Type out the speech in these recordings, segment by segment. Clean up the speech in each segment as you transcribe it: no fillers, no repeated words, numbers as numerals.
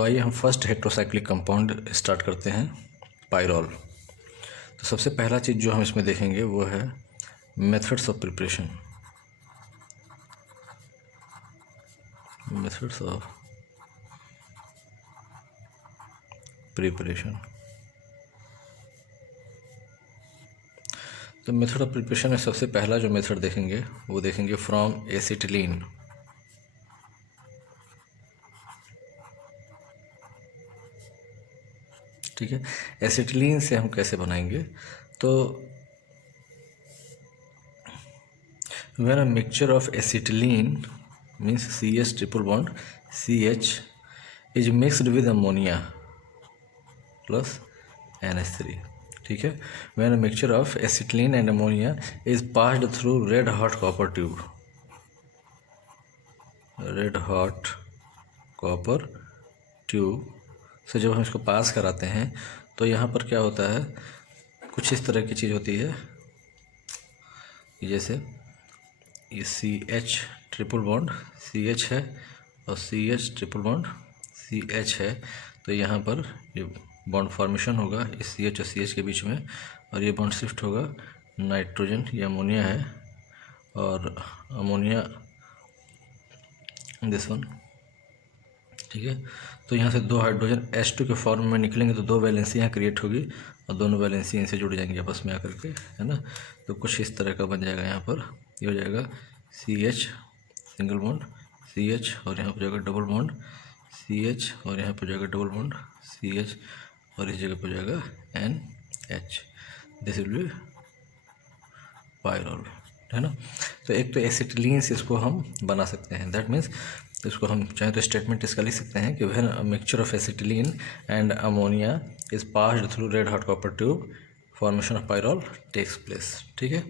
तो आइए हम फर्स्ट हेट्रोसाइक्लिक कंपाउंड स्टार्ट करते हैं, पायरॉल। तो सबसे पहला चीज़ जो हम इसमें देखेंगे वो है methods of preparation. Methods of preparation. तो मेथड ऑफ प्रिपरेशन में सबसे पहला जो मेथड देखेंगे वो देखेंगे फ्रॉम एसिटिलीन। ठीक है, एसिटिलीन से हम कैसे बनाएंगे? तो when a mixture of acetylene means CH triple bond CH is mixed with ammonia plus NH3. ठीक है, when a mixture of acetylene and ammonia is passed through red hot copper tube, red hot copper tube से जब हम इसको पास कराते हैं तो यहाँ पर क्या होता है, कुछ इस तरह की चीज़ होती है, जैसे ये CH ट्रिपल बॉन्ड CH है और CH ट्रिपल बॉन्ड CH है। तो यहाँ पर ये बॉन्ड फॉर्मेशन होगा इस CH और CH के बीच में, और ये बॉन्ड शिफ्ट होगा नाइट्रोजन, ये अमोनिया है और अमोनिया दिस वन। ठीक है, तो यहाँ से दो हाइड्रोजन H2 के फॉर्म में निकलेंगे तो दो वैलेंसी यहाँ क्रिएट होगी और दोनों वैलेंसी इनसे जुड़ जाएंगे आपस में आकर के, है ना। तो कुछ इस तरह का बन जाएगा, यहाँ पर ये हो जाएगा CH सिंगल बॉन्ड CH और यहाँ पर जाएगा डबल बॉन्ड CH और यहाँ पर जाएगा डबल बॉन्ड CH और इस जगह पर जाएगा NH। This will be pyrrole, है ना। तो एक तो एसिटिलीन से इसको हम बना सकते हैं, दैट मीन्स इसको हम चाहें तो स्टेटमेंट इसका लिख सकते हैं कि when a mixture of acetylene and ammonia is passed through red hot copper tube formation of pyrrole takes place. ठीक है,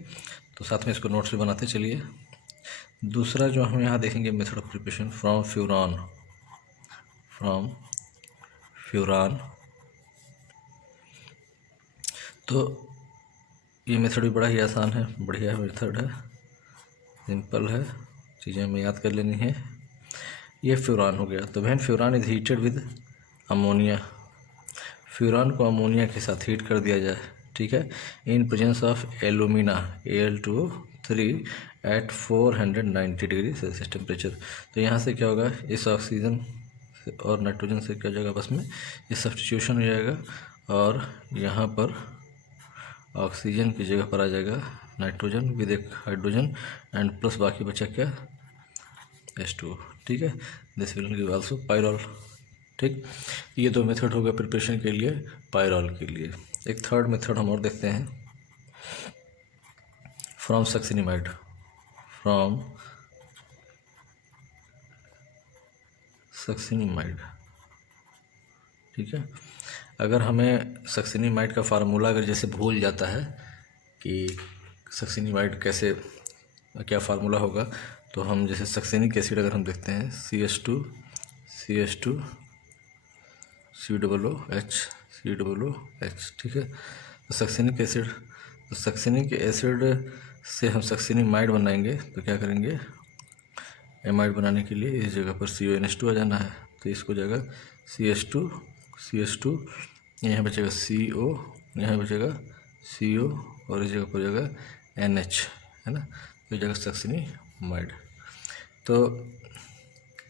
तो साथ में इसको नोट्स भी बनाते चलिए। दूसरा जो हम यहाँ देखेंगे method of preparation from furan. तो ये मेथड भी बड़ा ही आसान है, बढ़िया मेथड है, सिंपल है, चीज़ें हमें याद कर लेनी है। ये फ्यूरान हो गया। तो when furan is heated with ammonia, furan को अमोनिया के साथ हीट कर दिया जाए, ठीक है, in presence of alumina Al2O3 at 490 degree Celsius temperature. तो यहाँ से क्या होगा, इस ऑक्सीजन और नाइट्रोजन से क्या हो जाएगा, आपस में ये सब्स्टिट्यूशन हो जाएगा और यहाँ पर ऑक्सीजन की जगह पर आ जाएगा नाइट्रोजन विद एक हाइड्रोजन एंड प्लस बाकी बचा क्या, H2O। ठीक है, this will give also pyrrole. ठीक, ये दो मेथड हो गया प्रिपरेशन के लिए, पायरॉल के लिए। एक थर्ड मेथड हम और देखते हैं, फ्रॉम सक्सिनिमाइड। ठीक है, अगर हमें सक्सिनिमाइड का फार्मूला अगर जैसे भूल जाता है कि सक्सिनिमाइड कैसे क्या फार्मूला होगा, तो हम जैसे सक्सिनिक एसिड अगर हम देखते हैं CH2 COOH। ठीक है, तो सक्सिनिक एसिड से हम सक्सिनिमाइड बनाएंगे तो क्या करेंगे, एमाइड बनाने के लिए इस जगह पर CONH2 आ जाना है। तो इसको जगह CH2 यहाँ बचेगा CO, यहाँ बचेगा CO और इस जगह पर जगह NH, है ना। तो जगह सक्सिनिमाइड। तो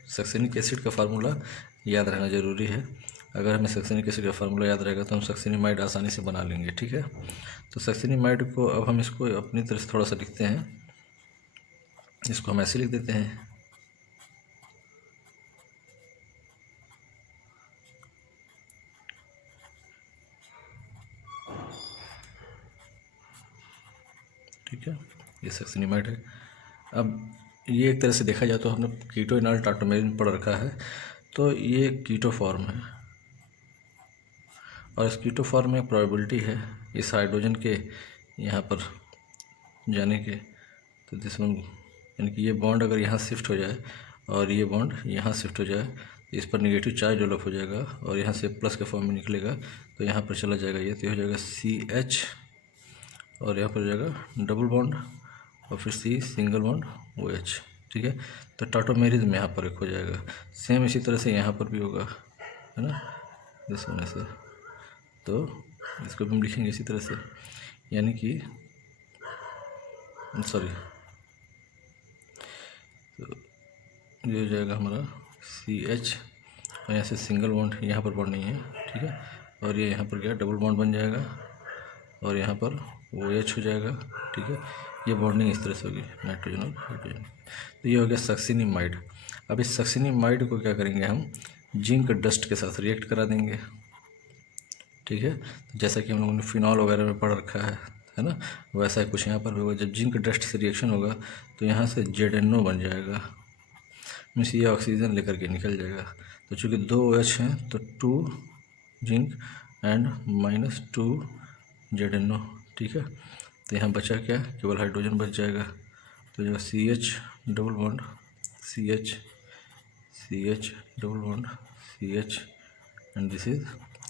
सक्सिनिक एसिड का फार्मूला याद रहना ज़रूरी है। अगर हमें सक्सिनिक एसिड का फार्मूला याद रहेगा तो हम सक्सिनिमाइड आसानी से बना लेंगे। ठीक है, तो सक्सिनिमाइड को अब हम इसको अपनी तरह से थोड़ा सा लिखते हैं, इसको हम ऐसे लिख देते हैं, ठीक है, ये सक्सिनिमाइड है। अब ये एक तरह से देखा जाए तो हमने कीटो इनाल टार्टोमेरिन पढ़ रखा है, तो ये कीटो फॉर्म है और इस कीटो फॉर्म में प्रोबेबिलिटी है इस हाइड्रोजन के यहाँ पर जाने के। तो दिस वन, यानी कि ये बॉन्ड अगर यहाँ शिफ्ट हो जाए और ये बॉन्ड यहाँ शिफ्ट हो जाए तो इस पर नेगेटिव चार्ज डेवलप हो जाएगा और यहाँ से प्लस के फॉर्म में निकलेगा, तो यहाँ पर चला जाएगा ये, तो हो जाएगा CH और यहाँ पर हो जाएगा डबल बॉन्ड और फिर C सिंगल बॉन्ड OH। ठीक है, तो टार्टोमेरिज में यहाँ पर एक हो जाएगा। सेम इसी तरह से यहाँ पर भी होगा, है ना, इस होने से। तो इसको भी हम लिखेंगे इसी तरह से, यानी कि सॉरी, तो ये हो जाएगा हमारा CH, और यहाँ से सिंगल बॉन्ड, यहाँ पर बॉन्ड नहीं है, ठीक है, और ये यहाँ पर क्या डबल बॉन्ड बन जाएगा, और यहाँ पर OH हो जाएगा, ठीक है। ये बॉन्डिंग इस तरह से होगी नाइट्रोजन और हाइड्रोजन। तो ये हो गया सक्सिनिमाइड। अब इस सक्सिनिमाइड को क्या करेंगे हम, जिंक डस्ट के साथ रिएक्ट करा देंगे, ठीक है। तो जैसा कि हम लोगों ने फिनॉल वगैरह में पढ़ रखा है ना, वैसा ही कुछ यहाँ पर भी होगा। जब जिंक डस्ट से रिएक्शन होगा तो यहाँ से ZNO बन जाएगा, मीन्स ये ऑक्सीजन लेकर के निकल जाएगा। तो चूँकि 2 OH हैं तो 2 जिंक एंड -2 ZNO, ठीक है। तो यहाँ बचा क्या, केवल हाइड्रोजन बच जाएगा। तो जो CH double bond CH double bond CH and this is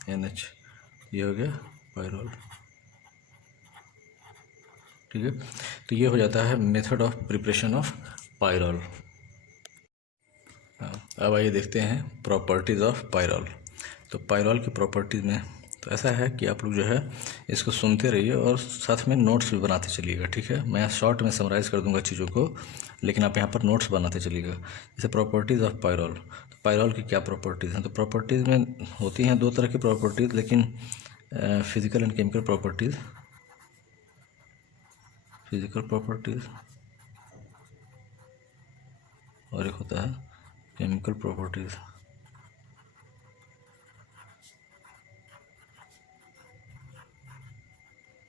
NH, ये हो गया पायरोल, ठीक है। तो ये हो जाता है method of preparation of pyrrole. अब आइए देखते हैं प्रॉपर्टीज़ ऑफ पायरोल। तो पायरोल की प्रॉपर्टीज़ में तो ऐसा है कि आप लोग जो है इसको सुनते रहिए और साथ में नोट्स भी बनाते चलिएगा, ठीक है। मैं शॉर्ट में समराइज़ कर दूंगा चीज़ों को, लेकिन आप यहाँ पर नोट्स बनाते चलिएगा। जैसे प्रॉपर्टीज़ ऑफ पायरोल, तो पायरोल की क्या प्रॉपर्टीज़ हैं। तो प्रॉपर्टीज़ में होती हैं 2 तरह की प्रॉपर्टीज़, लेकिन physical and chemical properties, physical properties, और एक होता है केमिकल प्रॉपर्टीज़।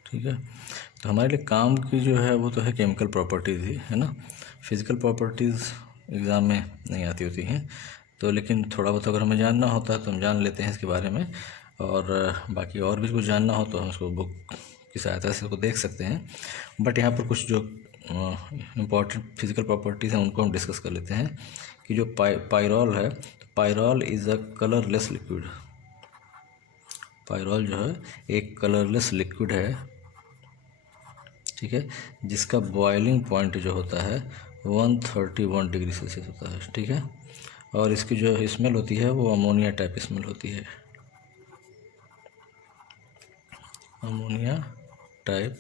ठीक है, तो हमारे लिए काम की जो है वो तो है केमिकल प्रॉपर्टीज़ ही, है ना। फिज़िकल प्रॉपर्टीज़ एग्ज़ाम में नहीं आती होती हैं, तो लेकिन थोड़ा बहुत अगर हमें जानना होता है तो हम जान लेते हैं इसके बारे में, और बाकी और भी कुछ जानना हो तो हम उसको बुक की सहायता से उसको देख सकते हैं। बट यहाँ पर कुछ जो इम्पॉर्टेंट फिज़िकल प्रॉपर्टीज़ हैं उनको हम डिस्कस कर लेते हैं। कि जो पायरोल है, pyrrole is a colourless liquid. Pyrrole जो है एक कलरलेस लिक्विड है, ठीक है, जिसका बॉइलिंग पॉइंट जो होता है 131 डिग्री सेल्सियस होता है, ठीक है। और इसकी जो स्मेल होती है वो अमोनिया टाइप स्मेल होती है, अमोनिया टाइप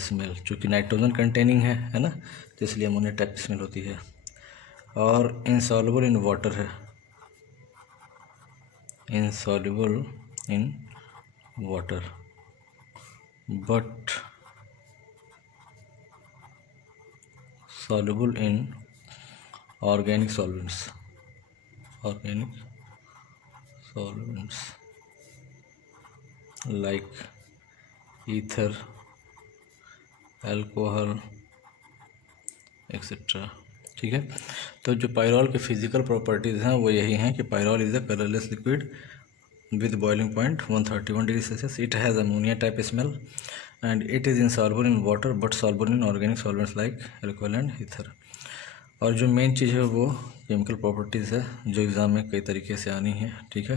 स्मेल, चूँकि नाइट्रोजन कंटेनिंग है ना, तो इसलिए अमोनिया टाइप स्मेल होती है। और इनसॉल्युबल इन वाटर है, insoluble in water, but soluble in organic solvents, organic solvents like ether, alcohol etcetera, ठीक है। तो जो पायरोल के फिजिकल प्रॉपर्टीज़ हैं वो यही हैं कि pyrrole is a colourless liquid with boiling point 131 degree Celsius. It has ammonia type smell and it is insoluble in water but soluble in organic solvents like alcohol and ether. और जो main चीज़ है वो chemical properties है, जो exam में कई तरीके से आनी है, ठीक है।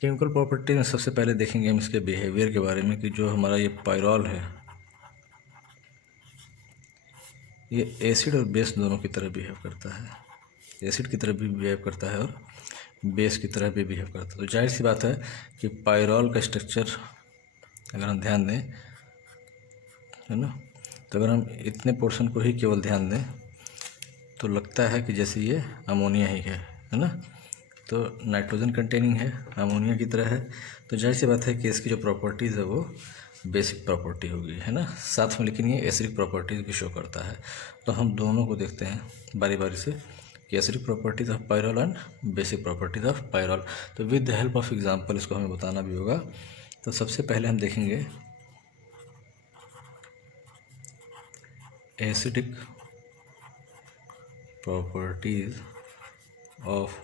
केमिकल प्रॉपर्टीज़ में सबसे पहले देखेंगे हम इसके बिहेवियर के बारे में, कि जो हमारा ये पायरोल है ये एसिड और बेस दोनों की तरह बिहेव करता है, एसिड की तरह भी बिहेव करता है और बेस की तरह भी बिहेव करता है। तो जाहिर सी बात है कि पायरोल का स्ट्रक्चर अगर हम ध्यान दें, है ना, तो अगर हम इतने पोर्शन को ही केवल ध्यान दें तो लगता है कि जैसे ये अमोनिया ही है ना। तो नाइट्रोजन कंटेनिंग है, अमोनिया की तरह है, तो जाहिर सी बात है कि इसकी जो प्रॉपर्टीज़ है वो बेसिक प्रॉपर्टी होगी, है ना, साथ में लेकिन ये एसिडिक प्रॉपर्टीज़ भी शो करता है। तो हम दोनों को देखते हैं बारी बारी से कि acidic properties of pyrrole and basic properties of pyrrole. तो with the help of example इसको हमें बताना भी होगा। तो सबसे पहले हम देखेंगे एसिडिक प्रॉपर्टीज़ ऑफ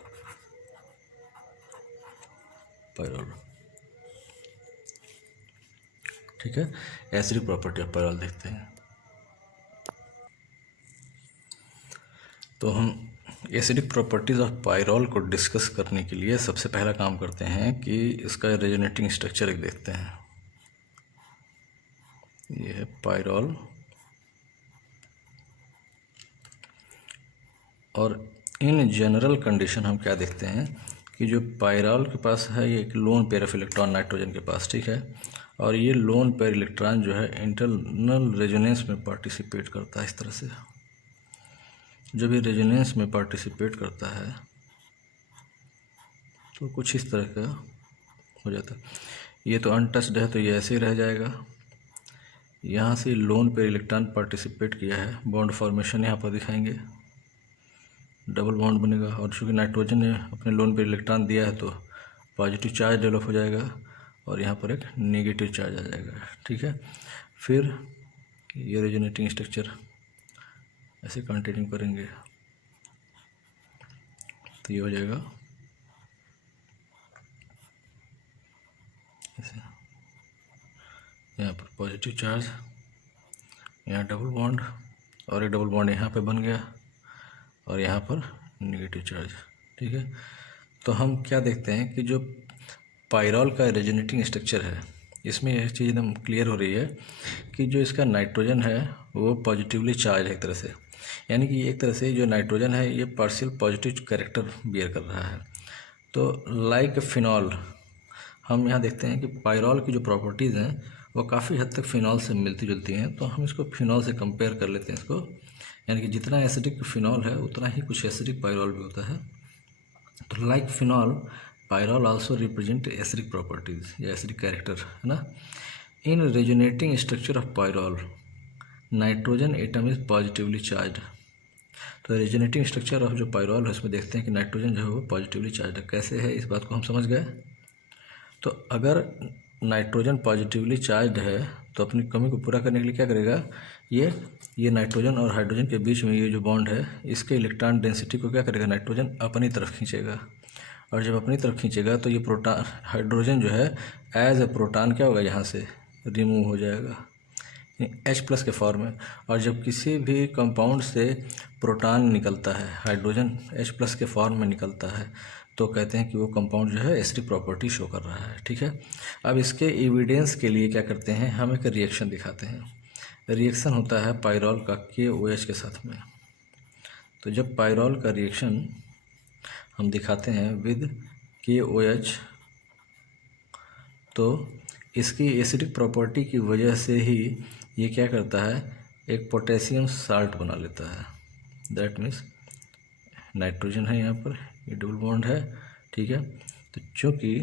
पायरोल, ठीक है। एसिडिक प्रॉपर्टी ऑफ पायरोल देखते हैं। तो हम एसिडिक प्रॉपर्टीज़ ऑफ पायरोल को डिस्कस करने के लिए सबसे पहला काम करते हैं कि इसका रेजोनेटिंग स्ट्रक्चर एक देखते हैं। ये है पायरोल, और इन जनरल कंडीशन हम क्या देखते हैं कि जो पायरॉल के पास है ये एक lone pair of electron nitrogen के पास, ठीक है, और ये लोन पेयर इलेक्ट्रॉन जो है इंटरनल रेजोनेंस में पार्टिसिपेट करता है। इस तरह से जब ये रेजोनेंस में पार्टिसिपेट करता है तो कुछ इस तरह का हो जाता है। ये तो अनटच्ड है तो ये ऐसे ही रह जाएगा। यहाँ से लोन पेयर इलेक्ट्रॉन पार्टिसिपेट किया है, बॉन्ड फॉर्मेशन यहाँ पर दिखाएंगे, डबल बॉन्ड बनेगा। और चूँकि नाइट्रोजन ने अपने लोन पेयर इलेक्ट्रॉन दिया है तो पॉजिटिव चार्ज डेवलप हो जाएगा और यहाँ पर एक नेगेटिव चार्ज आ जाएगा, ठीक है। फिर ये रेजोनेटिंग स्ट्रक्चर ऐसे कंटिन्यू करेंगे तो ये हो जाएगा ऐसे, यहाँ पर पॉजिटिव चार्ज, यहाँ डबल बॉन्ड और एक डबल बॉन्ड यहाँ पे बन गया और यहाँ पर नेगेटिव चार्ज, ठीक है। तो हम क्या देखते हैं कि जो पायरॉल का रेजोनेटिंग स्ट्रक्चर है इसमें यह चीज़ एकदम क्लियर हो रही है कि जो इसका नाइट्रोजन है वो पॉजिटिवली चार्ज है एक तरह से, यानी कि एक तरह से जो नाइट्रोजन है ये पार्शियल पॉजिटिव कैरेक्टर बियर कर रहा है। तो लाइक फिनॉल हम यहाँ देखते हैं कि पायरॉल की जो प्रॉपर्टीज़ हैं वो काफ़ी हद तक फिनॉल से मिलती जुलती हैं, तो हम इसको फिनॉल से कंपेयर कर लेते हैं इसको, यानी कि जितना एसिडिक फिनॉल है उतना ही कुछ एसिडिक पायरॉल भी होता है। तो like phenol pyrrole also represent acidic properties या एसिडिक कैरेक्टर, है ना। In resonating structure of pyrrole nitrogen atom is positively charge. तो रेजोनेटिंग स्ट्रक्चर ऑफ जो पायरॉल है उसमें देखते हैं कि नाइट्रोजन जो है वो पॉजिटिवली चार्ज है। कैसे है इस बात को हम समझ गए। तो अगर नाइट्रोजन पॉजिटिवली चार्ज है तो अपनी कमी को पूरा करने के लिए क्या करेगा, ये नाइट्रोजन और हाइड्रोजन के बीच में ये जो बॉन्ड है इसके इलेक्ट्रॉन डेंसिटी को क्या करेगा, नाइट्रोजन अपनी तरफ खींचेगा, और जब अपनी तरफ खींचेगा तो ये प्रोटॉन हाइड्रोजन जो है एज ए प्रोटॉन क्या होगा, यहाँ से रिमूव हो जाएगा H+ के फॉर्म में। और जब किसी भी कंपाउंड से प्रोटॉन निकलता है, हाइड्रोजन H+ के फॉर्म में निकलता है, तो कहते हैं कि वो कंपाउंड जो है एसिडिक प्रॉपर्टी शो कर रहा है, ठीक है। अब इसके एविडेंस के लिए क्या करते हैं, हम एक रिएक्शन दिखाते हैं। रिएक्शन होता है पायरॉल का KOH के साथ में। तो जब पायरॉल का रिएक्शन हम दिखाते हैं विद KOH तो इसकी एसिडिक प्रॉपर्टी की वजह से ही ये क्या करता है, एक पोटेशियम साल्ट बना लेता है। दैट मीन्स नाइट्रोजन है यहाँ पर, ये डबल बॉन्ड है, ठीक है। तो चूँकि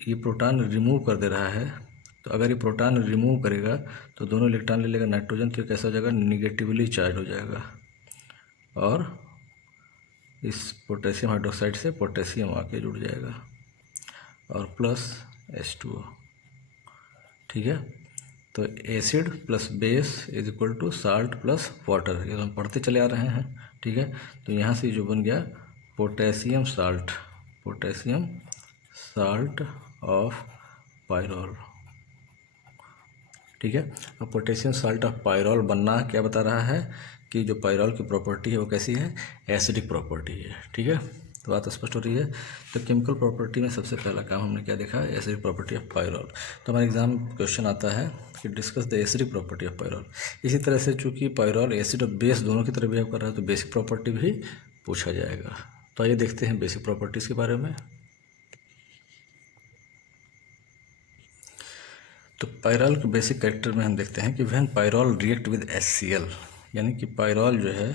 ये प्रोटॉन रिमूव कर दे रहा है, तो अगर ये प्रोटॉन रिमूव करेगा तो दोनों इलेक्ट्रॉन ले लेगा नाइट्रोजन, तो कैसा हो जाएगा, निगेटिवली चार्ज हो जाएगा और इस पोटेशियम हाइड्रोक्साइड से पोटेशियम आके जुड़ जाएगा और प्लस H2O, ठीक है। तो acid plus base is equal to salt plus water, ये तो हम पढ़ते चले आ रहे हैं, ठीक है। तो यहाँ से जो बन गया पोटेशियम साल्ट ऑफ पायरॉल, ठीक है। अब पोटेशियम साल्ट ऑफ पायरॉल बनना क्या बता रहा है कि जो पायरॉल की प्रॉपर्टी है वो कैसी है, एसिडिक प्रॉपर्टी है, ठीक है। तो बात स्पष्ट हो रही है। तो केमिकल प्रॉपर्टी में सबसे पहला काम हमने क्या देखा, एसिडिक प्रॉपर्टी ऑफ पायरॉल। तो हमारे एग्जाम क्वेश्चन आता है कि discuss the acidic property of pyrrole. इसी तरह से चूंकि पायरॉल एसिड और बेस दोनों की तरह बिहेव कर रहा है तो बेसिक प्रॉपर्टी भी पूछा जाएगा। तो आइए देखते हैं बेसिक प्रॉपर्टीज़ के बारे में। तो पायरॉल के बेसिक कैरेक्टर में हम देखते हैं कि when pyrrole react with HCl, यानी कि पायरॉल जो है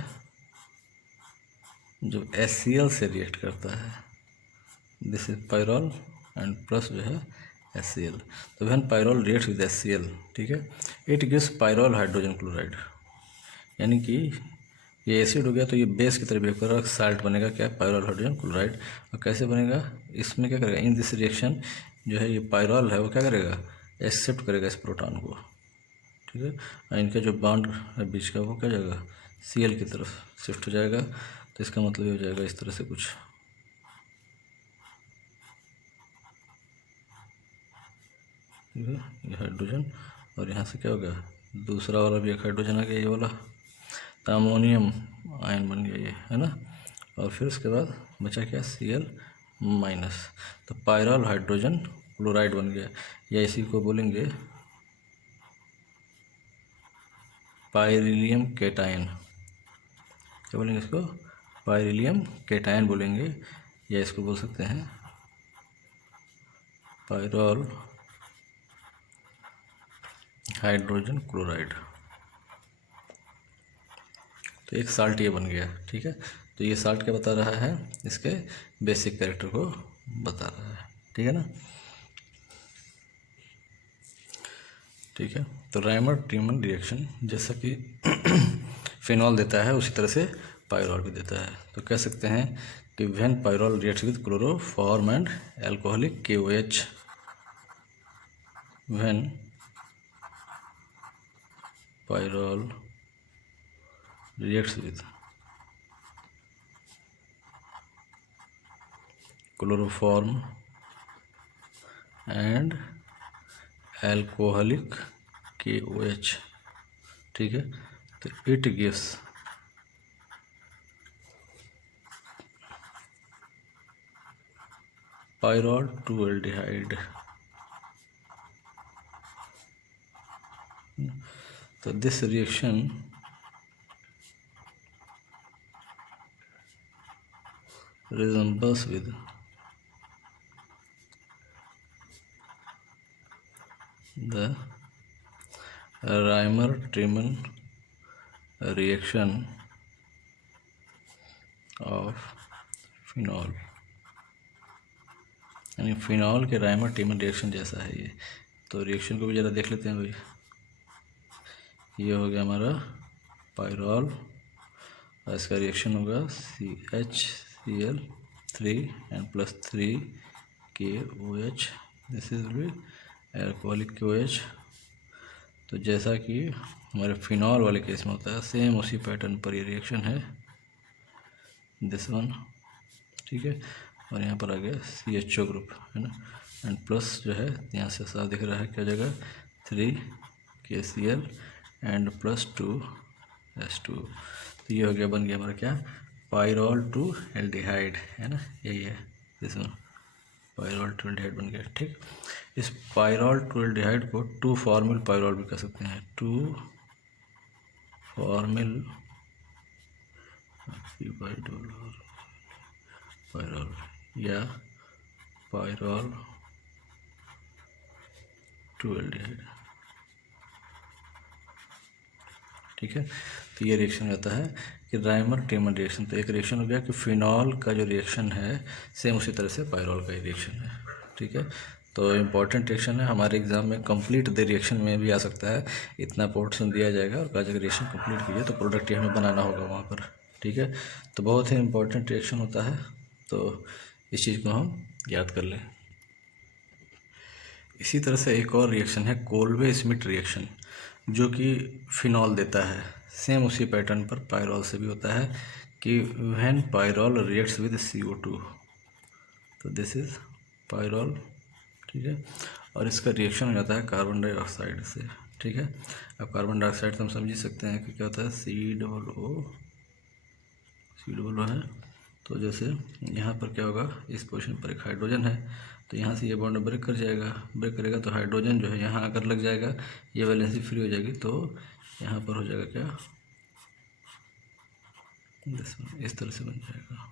जो HCl से रिएक्ट करता है, this is pyrrole and plus जो है HCl। तो when pyrrole react with HCl, ठीक है, it gives pyrrole hydrogen chloride, यानी कि ये एसिड हो गया तो ये बेस की तरह बिहेव कर रहा है, साल्ट बनेगा क्या, पायरॉल हाइड्रोजन क्लोराइड। और कैसे बनेगा, इसमें क्या करेगा, इन दिस रिएक्शन जो है ये पायरॉल है वो क्या करेगा, एक्सेप्ट करेगा इस प्रोटॉन को, ठीक है। और इनका जो बॉन्ड है बीच का वो क्या जाएगा, Cl की तरफ शिफ्ट हो जाएगा। तो इसका मतलब ये हो जाएगा इस तरह से कुछ, ठीक है, ये हाइड्रोजन और यहाँ से क्या हो गया, दूसरा वाला भी एक हाइड्रोजन आ गया, ये वाला, तो अमोनियम आयन बन गया ये, है ना। और फिर उसके बाद बचा क्या, Cl-। तो पायरॉल हाइड्रोजन क्लोराइड बन गया, या इसी को बोलेंगे पायरिलियम कैटायन, क्या बोलेंगे इसको, पाइरिलियम केटायन बोलेंगे, या इसको बोल सकते हैं पाइरॉल हाइड्रोजन क्लोराइड। तो एक साल्ट ये बन गया, ठीक है। तो ये साल्ट क्या बता रहा है, इसके बेसिक कैरेक्टर को बता रहा है, ठीक है ना। ठीक है, तो राइमर ट्रीमन रिएक्शन जैसा कि फिनॉल देता है उसी तरह से पाइरॉल भी देता है। तो कह सकते हैं कि when pyrrole reacts with chloroform and alcoholic KOH, when pyrrole reacts with chloroform and alcoholic KOH, ठीक है, तो इट गिव्स पाइरॉल 2-aldehyde। तो this reaction resembles with the Reimer-Tiemann reaction of phenol, यानी फिनॉल के राइमर-टीमन रिएक्शन जैसा है ये। तो रिएक्शन को भी ज़रा देख लेते हैं भाई। ये हो गया हमारा पाइरॉल और इसका रिएक्शन होगा CHCl3 +3KOH, दिस इज भी एल्कोहलिक KOH। तो जैसा कि हमारे फिनॉल वाले केस में होता है, सेम उसी पैटर्न पर ये रिएक्शन है, दिस वन, ठीक है। और यहाँ पर आ गया CHO ग्रुप, है ना, एंड प्लस जो है यहाँ से साफ दिख रहा है क्या जगह 3KCl एंड +2S2। तो ये हो गया, बन गया हमारा क्या, पाइरॉल 2-aldehyde, है ना, यही है दिस वन, पाइरॉल 2-aldehyde बन गया, ठीक। इस पाइरॉल 2-aldehyde को 2-फॉर्मिल पाइरॉल भी कह सकते हैं, 2-फॉर्मिल पाइरॉल या पाइरॉल 2-aldehyde, ठीक है। तो ये रिएक्शन रहता है कि राइमर-टीमन रिएक्शन। तो एक रिएक्शन हो गया कि फिनॉल का जो रिएक्शन है सेम उसी तरह से पाइरॉल का ही रिएक्शन है, ठीक है। तो इम्पॉर्टेंट रिएक्शन है, हमारे एग्जाम में कंप्लीट द रिएक्शन में भी आ सकता है, इतना पोर्शन दिया जाएगा और कहा जाएगा रिएक्शन कंप्लीट कीजिए, तो प्रोडक्ट ही हमें बनाना होगा वहाँ पर, ठीक है। तो बहुत ही इम्पॉर्टेंट रिएक्शन होता है, तो इस चीज़ को हम याद कर लें। इसी तरह से एक और रिएक्शन है कोल्बे स्मिट रिएक्शन, जो कि फिनॉल देता है, सेम उसी पैटर्न पर पाइरॉल से भी होता है कि when pyrrole reacts with CO2, तो दिस इज पाइरॉल, ठीक है। और इसका रिएक्शन हो जाता है कार्बन डाइऑक्साइड से, ठीक है। अब कार्बन डाइऑक्साइड तो हम समझ ही सकते हैं कि क्या होता है, C O है। तो जैसे यहाँ पर क्या होगा, इस पोजीशन पर एक हाइड्रोजन है, तो यहाँ से ये बॉन्ड ब्रेक कर जाएगा, ब्रेक करेगा तो हाइड्रोजन जो है यहाँ आकर लग जाएगा, ये वैलेंसी फ्री हो जाएगी, तो यहाँ पर हो जाएगा क्या, इस तरह से बन जाएगा,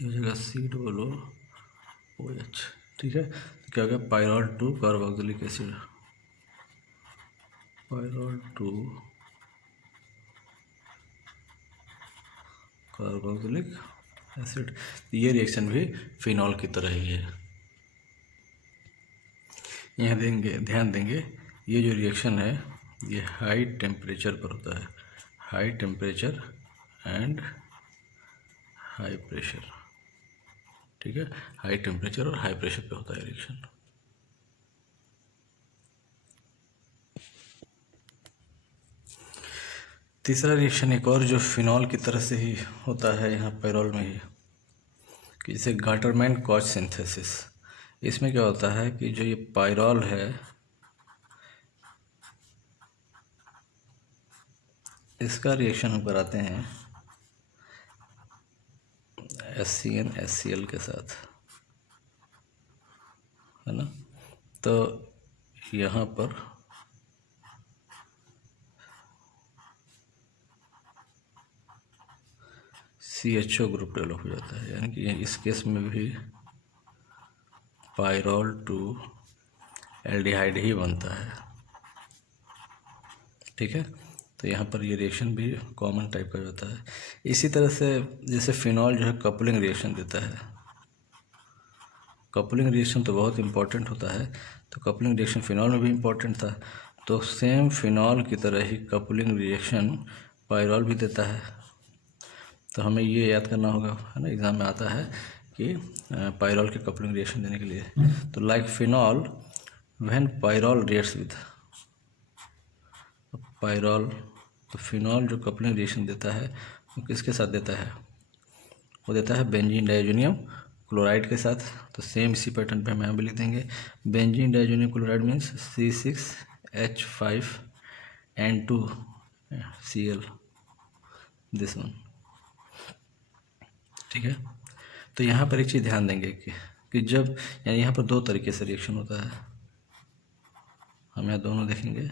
ये हो जाएगा COOH, ठीक है। तो क्या हो गया, पाइरॉल 2 कार्बोक्सिलिक एसिड, पाइरॉल 2 कार्बोक्सिलिक एसिड। ये रिएक्शन भी फिनॉल की तरह ही है। यहाँ देंगे, ध्यान देंगे, ये जो रिएक्शन है ये हाई टेम्परेचर पर होता है, high temperature and high pressure, ठीक है। हाई टेम्परेचर और हाई प्रेशर पे होता है रिएक्शन। तीसरा रिएक्शन एक और जो फिनॉल की तरह से ही होता है यहाँ पाइरॉल में ही, कि जैसे गाटरमैन कॉच सिंथेसिस। इसमें क्या होता है कि जो ये पाइरॉल है इसका रिएक्शन हम कराते हैं HCN-HCl के साथ, है ना। तो यहाँ पर CHO ग्रुप डेवलप हो जाता है, यानी कि इस केस में भी पायरोल टू एल्डिहाइड ही बनता है। ठीक है, तो यहाँ पर ये रिएक्शन भी कॉमन टाइप का होता है। इसी तरह से जैसे फिनॉल जो है कपलिंग रिएक्शन देता है, कपलिंग रिएक्शन तो बहुत इंपॉर्टेंट होता है, तो कपलिंग रिएक्शन फिनॉल में भी इंपॉर्टेंट था, तो सेम फिनॉल की तरह ही कपलिंग रिएक्शन पायरोल भी देता है। तो हमें ये याद करना होगा, है ना, एग्ज़ाम में आता है कि पायरोल के कपलिंग रिएक्शन देने के लिए, तो like phenol when pyrrole reacts with pyrrole, तो फिनॉल जो कपलिंग रिएक्शन देता है वो किसके साथ देता है, वो देता है बेंजीन डाइज़ोनियम क्लोराइड के साथ। तो सेम इसी पैटर्न पे हम यहाँ भी लिख देंगे, benzene diazonium chloride means C6H5N2Cl, this one. ठीक है, तो यहाँ पर एक चीज़ ध्यान देंगे कि जब, यानी यहाँ पर दो तरीके से रिएक्शन होता है, हम यहाँ दोनों देखेंगे।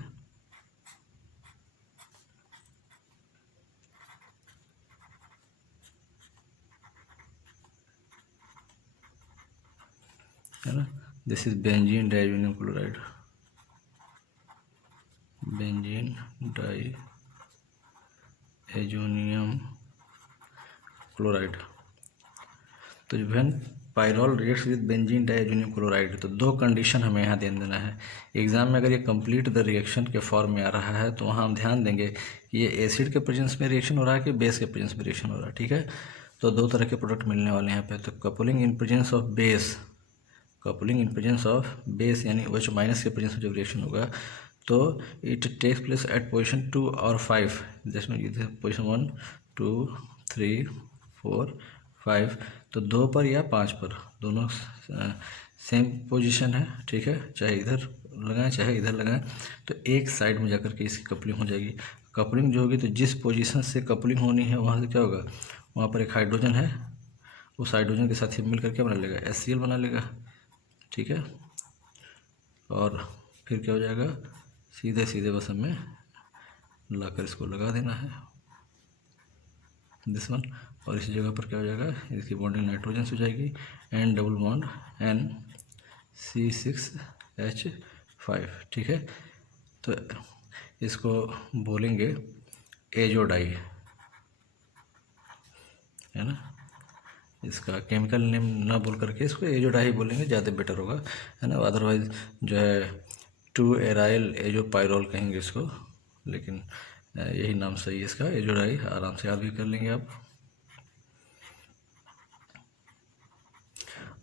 है ना, this is benzene diazonium chloride, benzene diazonium chloride. तो when pyrrole reacts with benzene diazonium chloride, तो दो कंडीशन हमें यहाँ ध्यान देना है। एग्जाम में अगर ये कंप्लीट द रिएक्शन के फॉर्म में आ रहा है तो वहाँ हम ध्यान देंगे कि ये एसिड के प्रेजेंस में रिएक्शन हो रहा है कि बेस के प्रेजेंस में रिएक्शन हो रहा है। ठीक है, तो दो तरह के प्रोडक्ट मिलने वाले हैं यहाँ पे। तो coupling in presence of base, coupling in presence of base यानी OH माइनस के प्रेजेंस में जब रिएक्शन होगा तो it takes place at position 2 और 5, जिसमें पोजीशन 1 2 3 4 5, तो 2 पर या 5 पर, दोनों सेम पोजीशन है। ठीक है, चाहे इधर लगाएं चाहे इधर लगाएं, तो एक साइड में जाकर के इसकी कपलिंग हो जाएगी। कपलिंग जो होगी तो जिस पोजीशन से कपलिंग होनी है वहाँ से क्या होगा, वहाँ पर एक हाइड्रोजन है, उस हाइड्रोजन के साथ ही मिल करके बना लेगा, HCl बना लेगा। ठीक है, और फिर क्या हो जाएगा, सीधे सीधे बस हमें लाकर इसको लगा देना है, दिस वन। और इसी जगह पर क्या हो जाएगा, इसकी बॉन्डिंग नाइट्रोजन से हो जाएगी, N डबल बॉन्ड NC6H5। ठीक है, तो इसको बोलेंगे एजोडाई, है ना, इसका केमिकल नेम ना बोल करके इसको एजोडाई बोलेंगे, ज़्यादा बेटर होगा, है ना। अदरवाइज जो है 2-एराइल एजोपायरोल कहेंगे इसको, लेकिन यही नाम सही है इसका, एजोडाई, आराम से याद भी कर लेंगे आप।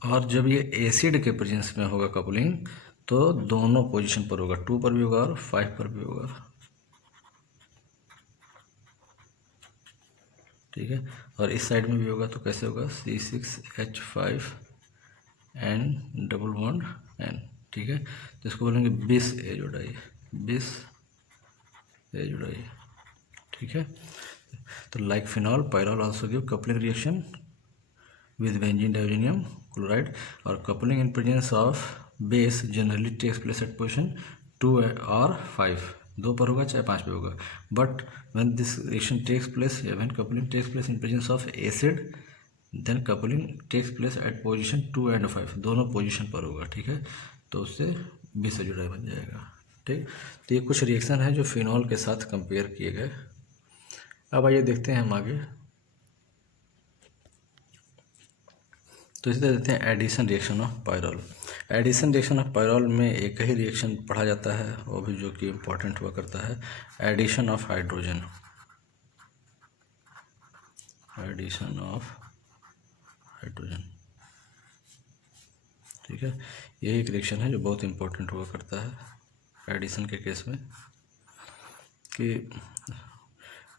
और जब ये एसिड के प्रेजेंस में होगा कपलिंग तो दोनों पोजीशन पर होगा, 2 पर भी होगा और 5 पर भी होगा। ठीक है, और इस साइड में भी होगा तो कैसे होगा, C6H5N डबल बॉन्ड N। ठीक है, तो इसको बोलेंगे बिस एजोडाई, बिस एजोडाई। ठीक है, तो like phenol pyrrole also give coupling reaction with benzene diazonium chloride, or coupling in presence of base generally takes place at position 2 or 5, 2 पर होगा चाहे 5 पे होगा। But when this reaction takes place, when coupling takes place in presence of acid, then coupling takes place at position 2 and 5, दोनों position पर होगा। ठीक है, तो उससे बिसोजुडाई बन जाएगा। ठीक, तो ये कुछ रिएक्शन है जो फिनॉल के साथ कंपेयर किए गए। अब आइए देखते हैं हम आगे। तो इसी तरह देखते हैं addition reaction of pyrrole. Addition reaction of pyrrole में एक ही रिएक्शन पढ़ा जाता है, वो भी जो कि इम्पोर्टेंट हुआ करता है, addition of hydrogen, addition of hydrogen. ठीक है, यही एक रिएक्शन है जो बहुत इम्पोर्टेंट हुआ करता है एडिशन के केस में, कि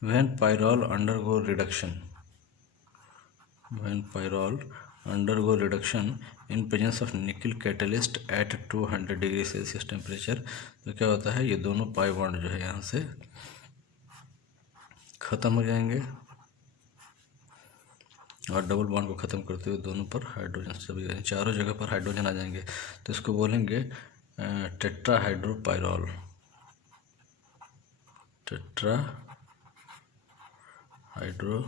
when pyrrole undergo reduction, when pyrrole undergo reduction in presence of nickel catalyst at 200 degree Celsius temperature, तो क्या होता है, ये दोनों पाई बॉन्ड जो है यहाँ से ख़त्म हो जाएंगे और डबल बॉन्ड को ख़त्म करते हुए दोनों पर हाइड्रोजन, सभी चारों जगह पर हाइड्रोजन आ जाएंगे। तो इसको बोलेंगे टेट्रा हाइड्रोपायरोल, टेट्रा हाइड्रो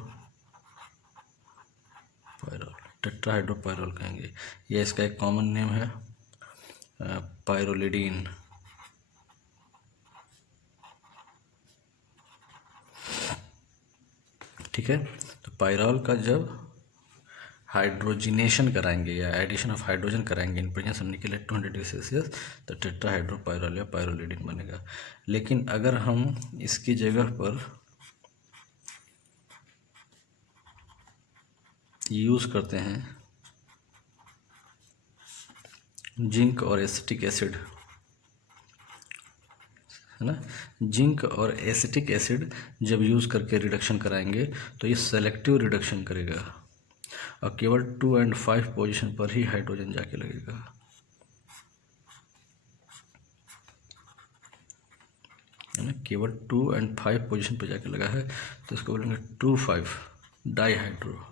टेट्राहाइड्रोपायरोल कहेंगे। ये इसका एक कॉमन नेम है पायरोलिडीन। ठीक है, तो पायरोल का जब हाइड्रोजिनेशन कराएंगे या एडिशन ऑफ हाइड्रोजन कराएंगे in presence of nickel at 200 degree Celsius, तो टेट्राहाइड्रोपायरोल या पायरोलिडीन बनेगा। लेकिन अगर हम इसकी जगह पर यूज़ करते हैं जिंक और एसिटिक एसिड, है ना, जिंक और एसिटिक एसिड जब यूज़ करके रिडक्शन कराएंगे तो ये सेलेक्टिव रिडक्शन करेगा और केवल 2 और 5 पोजीशन पर ही हाइड्रोजन जाके लगेगा, है ना, केवल 2 और 5 पोजीशन पर जाके लगा है, तो इसको बोलेंगे 2,5 डाईहाइड्रो।